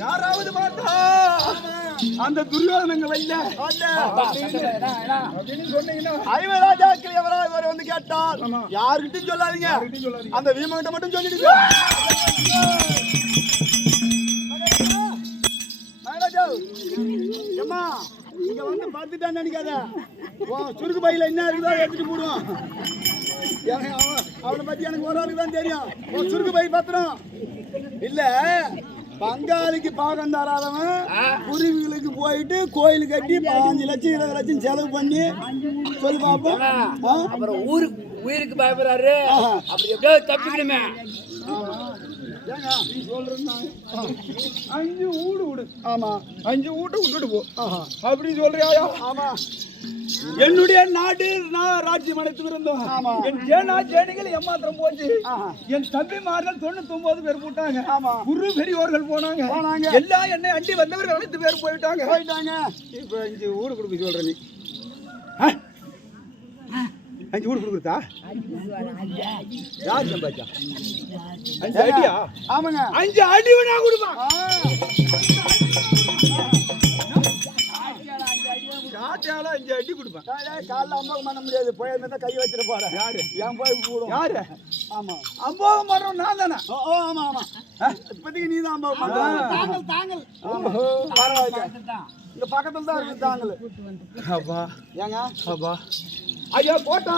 யாராவது பார்த்தா அந்த துரியோதனங்க வைல ஐவராஜாக்கள் எவராவது ஒரு வந்து கேட்டால் யாருக்கிட்டும் சொல்லாதீங்க. அந்த வீமகிட்ட மட்டும் சொல்லிடுங்க மகாராஜா ஏம்மா இங்க வந்து பார்த்துட்டான்னு நினைக்காத. உன் சுருக்கு பையில என்ன இருக்குதோ எடுத்துட்டு போடுவோம். அவன் பத்தி எனக்கு ஒரு தான் தெரியும். சுருக்கு பை பத்திரம். இல்ல பங்காளிக்கு பாகம் தராதவன் குருவிகளுக்கு போயிட்டு கோயில் கட்டி பாஞ்சு லட்சம் இருபது லட்சம் செலவு பண்ணி சொல்லி பார்ப்போம்? அப்புறம் ஊருக்கு உயிருக்கு பயப்படுறாரு. அப்படி எப்படியோ தப்பிக்கணுமே. அஞ்சு ஊடு விடு. ஆமா. அஞ்சு வீட்டை விட்டுட்டு போ. ஆஹா. அப்படி சொல்றியாயா? ஆமா. என்னுடைய நாடு நான் ராஜ்யம் ஆமா. என் சேனா சேனிகள் ஏமாத்திரம் போச்சு. என் தம்பிமார்கள் தொண்ணூத்தி ஒன்பது பேர் போட்டாங்க. குரு பெரியவர்கள் போனாங்க. போனாங்க. எல்லாம் என்னை அண்டி வந்தவர்கள் அனைத்து பேர் போயிட்டாங்க. போயிட்டாங்க. இப்ப அஞ்சு ஊடு கொடுக்க சொல்ற நீ? அஞ்சு ஊடு கொடுக்குறதா? யார் சம்பாச்சா அஞ்சு அடியா? ஆமாங்க. அஞ்சு அடி வேணா கொடுப்பான் காட்டால அஞ்சு அடி கொடுப்பான். காலைல அம்மாவுக்கு பண்ண முடியாது. போய் இருந்தா கை வச்சிட போறேன் யாரு? என் போய் கூடும் யாரு? ஆமா. அம்போகம் மரம் நான் தானே? ஓ ஆமா ஆமா. இப்போதைக்கு நீ தான் அம்மாவுக்கு பண்ற. தாங்கல், தாங்கல் ஆமா. பரவாயில்ல. இந்த பக்கத்துல தான் இருக்கு தாங்கல் அப்பா. ஏங்க? அப்பா. ஐயா போட்டா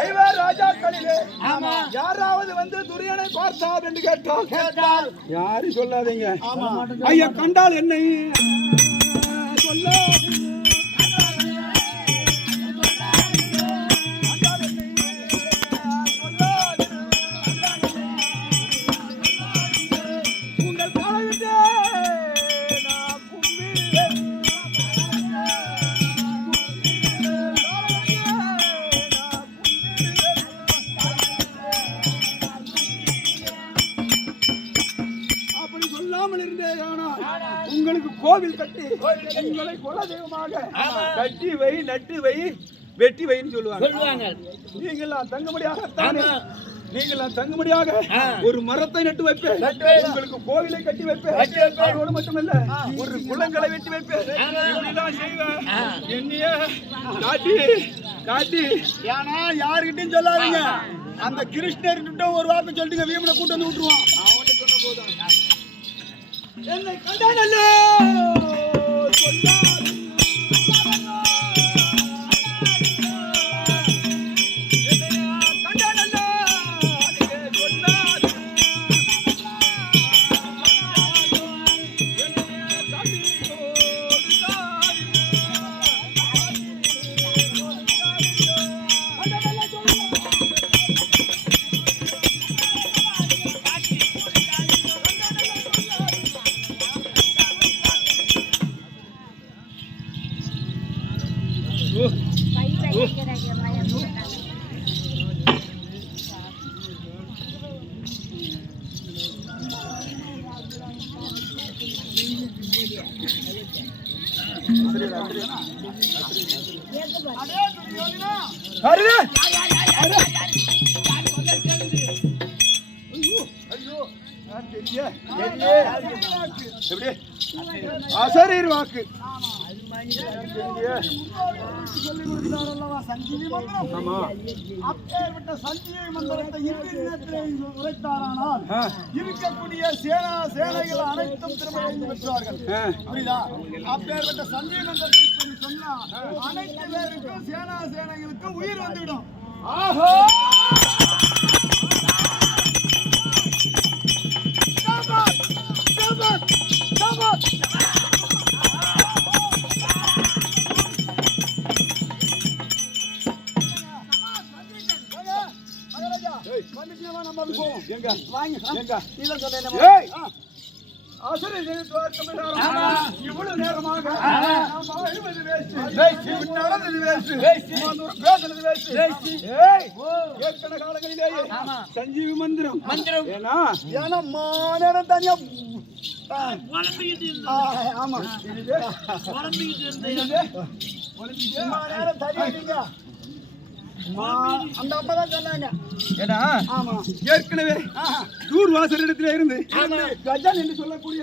ஐவர் ராஜாக்களிலே யாராவது வந்து துரியனை பார்த்தார் என்று கேட்டால் கேட்டால். யாரும் சொல்லாதீங்க. ஐயா கண்டால் என்னை சொல்லாதீங்க. கோவில் கட்டி உங்களை குலதெய்வமாக கட்டி வை நட்டு வை வெட்டி வைன்னு சொல்லுவாங்க. நீங்களாம் தங்கும்படியாக தானே ஆமா. நீங்களாம் தங்கும்படியாக. ஒரு மரத்தை நட்டு வைப்பேன். உங்களுக்கு கோவிலை கட்டி வைப்பேன். அதோடு மட்டுமல்ல ஒரு குளங்களை வெட்டி வைப்பேன். ஆமா. இப்படிலாம் செய்வேன். என்னைய காட்டி காட்டி. ஏன்னா யாருக்கிட்டையும் சொல்லாதீங்க. அந்த கிருஷ்ணர்கிட்ட ஒரு வார்த்தை சொல்லிட்டுங்க வீமனை கூட்டு வந்து விட்டுருவான் அவன்கிட்ட சொன்ன போதும் என்னை கண்டானல்லோ சொல்லாதீங்க. வருது எப்படி அசரீர் வாக்கு சஞ்சீவி மந்திரம் ஆமா அப்பேற்பட்ட சஞ்சீவி மந்திரத்தை இறுதி நேரத்திலே உரைத்தாரானால் இருக்கக்கூடிய சேனா சேனைகள் அனைத்தும் திரும்ப எழுந்து பெற்றார்கள் ஆ. புரியுதா அப்பேற்பட்ட சஞ்சீவி மந்திரத்தை இப்படி சொன்னா அனைத்து பேருக்கும் சேனா சேனைகளுக்கு உயிர் வந்துவிடும் ஆஹா வந்துச்சுன்னா நம்ம போவோம் எங்க எங்க இவ்வளவு நேரமாக நடந்தது பேசுனது ஏற்கனவே காலங்களிலேயே சஞ்சீவி மந்திரம் மந்திரம். ஏன்னா ஏன்னா மாநேரம் தனியா ஆமா மாநேரம் தனியா நீங்க. மா- அந்த தான் சொன்னாங்க ஏன்னா ஆமா ஏற்கனவே ஆஹா. தூர்வாசரிடத்தில் இருந்து கஜன் என்று சொல்லக்கூடிய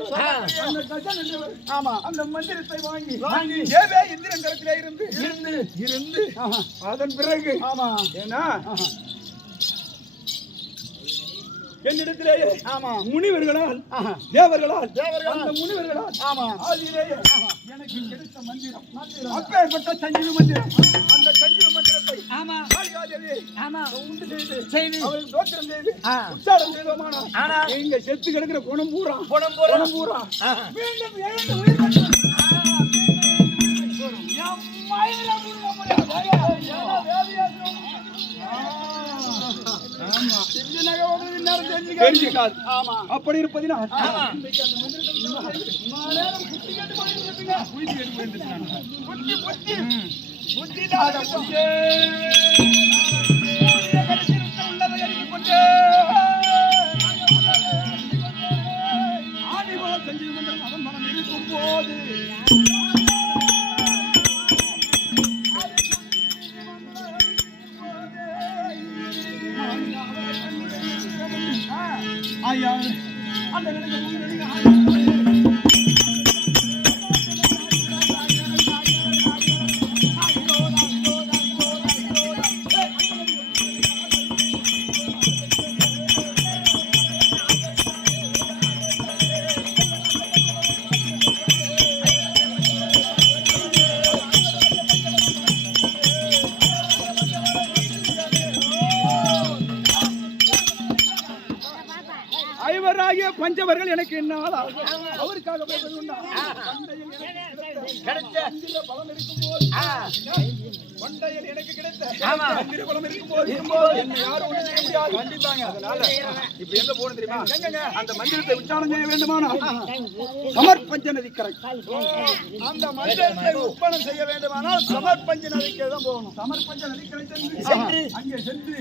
அந்த கஜன் என்றவர் ஆமா அந்த மந்திரத்தை வாங்கி வாங்கி. ஏவே இந்திரன் கரத்திலே இருந்து இருந்து இருந்து. அதன் பிறகு ஆமா ஏன்னா. என்னிடத்திலேயே ஆமா முனிவர்களால். தேவர்களால் தேவர்களால். அந்த முனிவர்களால் ஆமா ஆதியிலேயே எனக்கு கிடைத்த மந்திரம் அப்பேற்பட்ட சஞ்சீவி மந்திரம் அந்த சஞ்சீவி மந்திரத்தை ஆமா காளிகாதேவி ஆமா உண்டு செய்து செய்து அவளுக்கு தோற்றம் செய்து. உச்சாரம் செய்தோமானா ஆனா. எங்க செத்து கிடக்கிற குணம் பூரா குணம் பூரா. குணம் பூரா. மீண்டும் எழுந்து உயிர் மயிரை முள்ள முடியாது. ஏன்னா வேதியாசுரம். ஆமா. தெரிஞ்சுக்காது. ஆமா அப்படி அதன் மனம் இருக்கும் போது ஐயா அந்த ஐவராகிய பஞ்சவர்கள் எனக்கு என்ன? அவருக்காக போவது உண்டா? பண்டையில் எனக்கு கிடைத்த மந்திர பலம் இருக்கும்போது, என்னை யாரும் செய்ய முடியாது. அதனால, இப்ப எங்க போகணும் தெரியுமா? அந்த மந்திரத்தை உச்சாரணம் செய்ய வேண்டுமானால் சமர்ப்பஞ்ச நதிக்கரை. அந்த மந்திரத்தை உப்பனம் செய்ய வேண்டுமானால் சமர்ப்பஞ்ச நதிக்கு தான் போகணும். சமர்ப்பஞ்ச நதிக்கரை சென்று அங்கே சென்று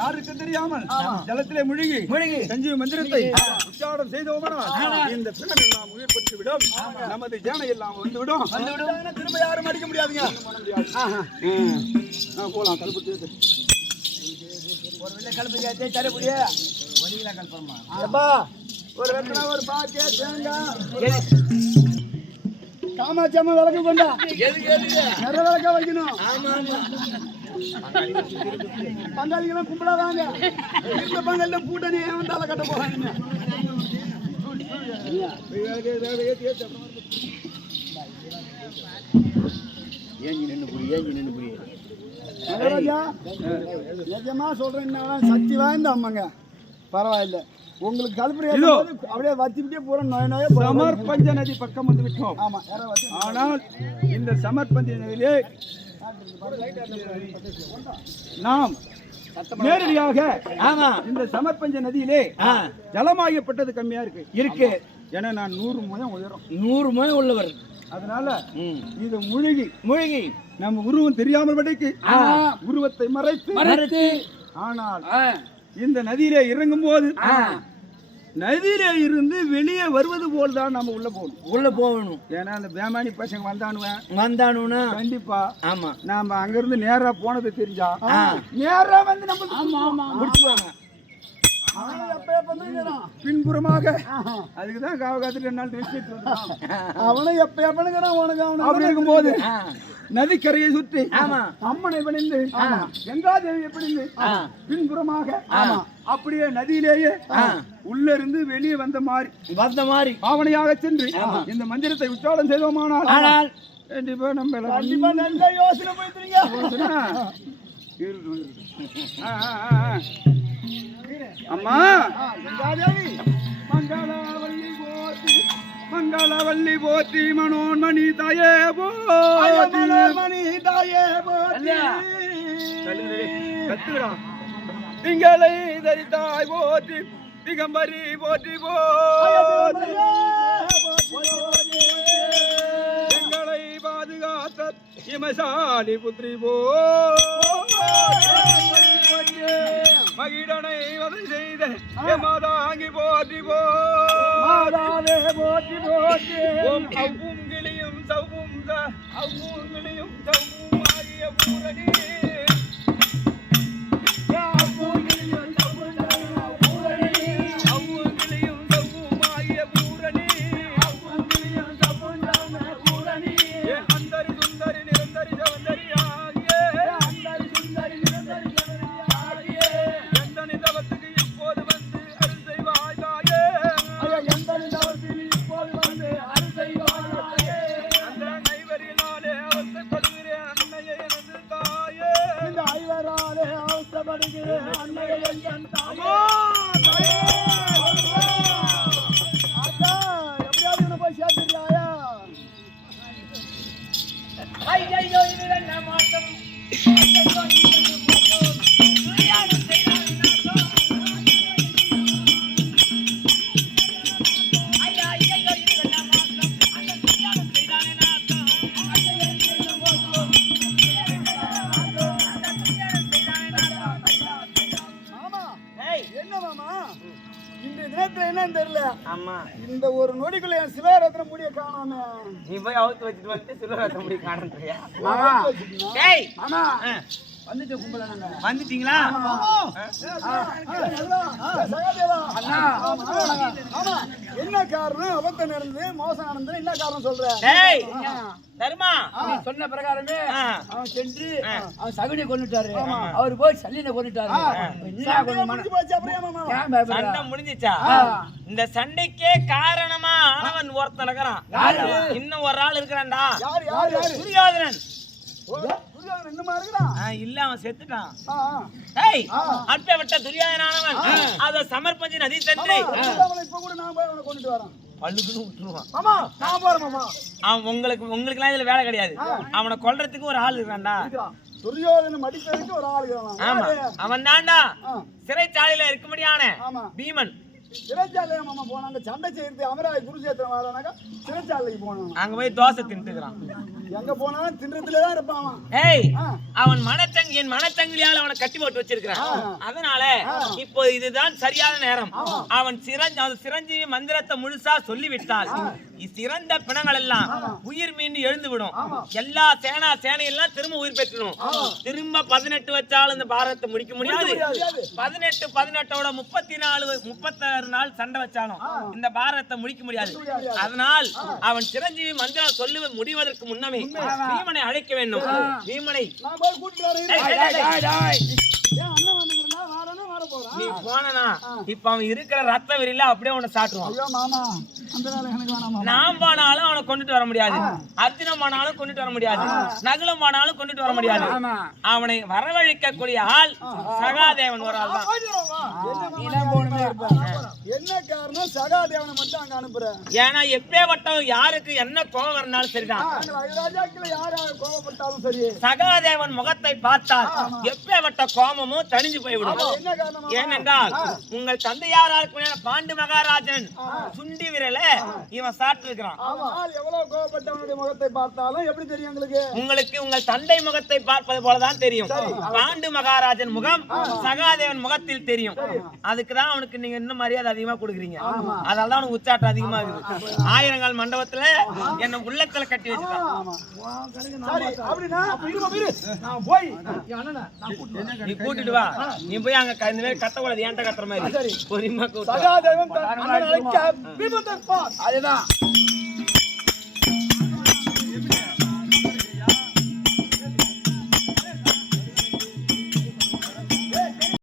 யாருக்கு தெரியாமல் ஜலத்திலே முழுகி முழுகி. சஞ்சீவ மந்திரத்தை உச்சாரணம் செய்தோமானால் இந்த பிணம் எல்லாம் உயிர் பெற்று விடும் நமது ஜேனை எல்லாம் வந்து விடும் வந்துட்டாங்கன்னா திரும்ப யாரும் அடிக்க முடியாதுங்க. ஆஹா. ஆ, போலாம் கல்புத்தி அப்பா ஒரு வெத்தனை ஒரு பாக்கே தேங்காய் காமாட்சி அம்மா விளக்கு கொண்டா நிறைய விளக்க வைக்கணும் பங்காளிகளும் கும்பிடாதாங்க இந்த பங்காளில பூட்டணி ஏன் கட்ட போறாங்க மகாராஜா நிஜமா சொல்றேன் என்ன சக்தி வாய்ந்த அம்மாங்க. பரவாயில்ல. உங்களுக்கு கல்புரி. அப்படியே வச்சுக்கிட்டே போற நோய் நோயே போற சமர்ப்பஞ்ச நதி பக்கம் வந்து விட்டோம். ஆமா ஆனால் இந்த சமர்ப்பஞ்ச நதியிலே நாம் நேரடியாக ஆமா. இந்த சமர்ப்பஞ்ச நதியிலே ஆ. ஜலமாயப்பட்டது கம்மியா இருக்கு. இருக்கு. ஏன்னா நான் நூறு முகம் உயரம். நூறு முறை உள்ளவர். அதனால. இது முழுகி மூழ்கி. நம்ம உருவம் தெரியாமல் படைக்கு. உருவத்தை மறைத்து. மறுத்து. ஆனால். இந்த நதியிலே இறங்கும் போது. நதியிலே இருந்து வெளியே வருவது போல் தான் நம்ம உள்ள போகணும். உள்ள போகணும். ஏன்னா அந்த பேமானி பசங்க வந்தானுவேன்? வந்தானுன்னா கண்டிப்பா. ஆமா. நாம அங்கிருந்து நேரா போனது தெரிஞ்சா. நேரா வந்து நம்ம ஆமா பின்புறமாக. அதுக்கு தான் காவ காத்துட்டு ரெண்டு நாள் ரெஸ்ட் எடுத்து அவனும் எப்ப எப்பனுங்கிறான் உனக்கு அப்படி அவனுக்கு இருக்கும்போது. நதிக்கரையை சுற்றி. அம்மனை பணிந்து கங்காதேவியை பணிந்து. பின்புறமாக. அப்படியே நதியிலேயே. உள்ள இருந்து வெளியே வந்த மாதிரி. வந்த மாதிரி பாவனையாக சென்று இந்த மந்திரத்தை உச்சாரணம் செய்தோமானால் ஆனால் கண்டிப்பா நம்ம கண்டிப்பா நல்ல யோசனை ஆ, ஆ, ஆ. அம்மா. கங்காதேவி மங்களவல்லி போற்றி. மங்களவல்லி போற்றி மனோன்மணி தாயே போற்றி. மணி தாயே போற்றி? கத்துடா திங்களை தரித்தாய் போற்றி. திகம்பரி போற்றி போற்றி. எங்களை பாதுகாத்த இமசாலி புத்ரி போ மகிடனை வதை செய்த எமதாங்கி போற்றி போ. போற்றி போற்றி. கிளியும் சவ்வும் கிளியும் சவ்வும் ஆகிய பூரணி. போய் அவுத்து வச்சுட்டு வந்து சிலுவை முடி காணுன்றியா? மாமா. டேய் மாமா. வந்துட்டு கும்பல நாங்க. வந்துட்டீங்களா? ஆமா. என்ன காரணம்? அபத்தம் நடந்தது மோசம் நடந்தது என்ன காரணம் சொல்ற? தர்மா. நீ சொன்ன பிரகாரமே அவன் சென்று. அவன் சகுனியை கொண்டுட்டாரு அவர் போய் சல்லினை கொண்டுட்டாரு? சண்டை முடிஞ்சிச்சா. இந்த சண்டைக்கே காரணமா ஆனவன் ஒருத்தன் இருக்கிறான்? இன்னும் ஒரு ஆள் இருக்கிறான்டா. யார் யார் யாரு? துரியோதனன் ஓ, துரியோதனன் இன்னுமா இருக்கிறான்? இல்ல அவன் செத்துட்டான். ஏய் விட்ட துரியோதனானவன் அத சமர்ப்பஞ்சி நதி சென்று. இப்ப கூட நான் போய் அவனை கொண்டுட்டு வரேன். பல்லுக்குன்னு விட்டுருவான். மாமா நான் போறேன் மாமா. அவன் உங்களுக்கு உங்களுக்குலாம் இதுல வேலை கிடையாது. அவனை கொல்றதுக்கு ஒரு ஆள் இருக்கான்டா ஒரு ஆள் இருக்கிறான். ஆமா. யாரு? அவன் தான்டா. சிறைச்சாலையில இருக்கும்படியான ஆமா. பீமன். சிறைச்சாலையா மாமா போனாங்க. சண்டை செய்யறது அமராய் குருசேத்திரம் வாழனாக்கா சிறைச்சாலைக்கு போனாங்க அங்க போய் தோசை தின்னுக்கிறான் எங்க போனாலும் தின்றதுல தான் இருப்பான் ஏய். அவன் மனச்சங் என் மனச்சங்கிலியால் அவனை கட்டி போட்டு வச்சிருக்கிறான். அதனால இப்போ இதுதான் சரியான நேரம். அவன் சிரஞ்ச சிரஞ்சீவி மந்திரத்தை முழுசா சொல்லிவிட்டால் சிறந்த பிணங்கள் எல்லாம் உயிர் மீண்டு எழுந்து விடும் எல்லா சேனா சேனையெல்லாம் திரும்ப உயிர் பெற்றணும் திரும்ப பதினெட்டு வச்சாலும் இந்த பாரதத்தை முடிக்க முடியாது. பதினெட்டு பதினெட்டோட முப்பத்தி நாலு முப்பத்தாறு நாள் சண்டை வச்சாலும் இந்த பாரதத்தை முடிக்க முடியாது. அதனால் அவன் சிரஞ்சீவி மந்திரம் சொல்லு முடிவதற்கு முன்னமே பீமனை அழைக்க வேண்டும். பீமனை. நீ போனா இப்ப அவன் இருக்கிற ரத்த வெறியில அப்படியே உன்னை சாட்டுவான். நான் போனாலும் அவனை கொண்டுட்டு வர முடியாது. அர்ஜுனம் போனாலும் கொண்டுட்டு வர முடியாது. நகுலம் போனாலும் கொண்டுட்டு வர முடியாது. அவனை வரவழைக்கக்கூடிய ஆள் சகாதேவன் ஒரு ஆள் தான். என்ன காரணம்? சகாதேவனை மட்டும் அங்க அனுப்புறேன். ஏன்னா எப்பேற்பட்டவன் யாருக்கு என்ன வரனாலும் சரிதான். அயோராஜாக்கள் யார் யார் கோவப்பட்டாலும் சரி. சகாதேவன் முகத்தை பார்த்தால் எப்பேற்பட்ட கோபமும் தணிஞ்சு போய்விடும். என்ன காரணம்? ஏனென்றால் உங்கள் தந்தையாரா இருக்கிற பாண்டு மகாராஜன் சுண்டி விரல இவன் சாப்பிட்டு இருக்கிறான் அவன் எவ்வளவு கோவப்பட்டவனுடைய முகத்தை பார்த்தாலும் எப்படி தெரியும் எங்களுக்கு உங்களுக்கு உங்கள் தந்தை முகத்தை பார்ப்பது போலதான் தெரியும். பாண்டு மகாராஜன் முகம் சகாதேவன் முகத்தில் தெரியும். அதுக்குதான் அவனுக்கு நீங்க இன்னும் மரியாதை அதிகமா கொடுக்குறீங்க. அதனாலதான் அவனுக்கு உச்சாட்டம் அதிகமா இருக்குது. ஆயிரங்கால் மண்டபத்துல என்ன உள்ளத்துல கட்டி வரேன். நீ கூட்டிட்டு வா. நீ போய் அங்க இந்த மாதிரி கத்தக்கூடாது ஏன்ட்ட கத்துற மாதிரி. பொறுமையா தன். அதுதான்.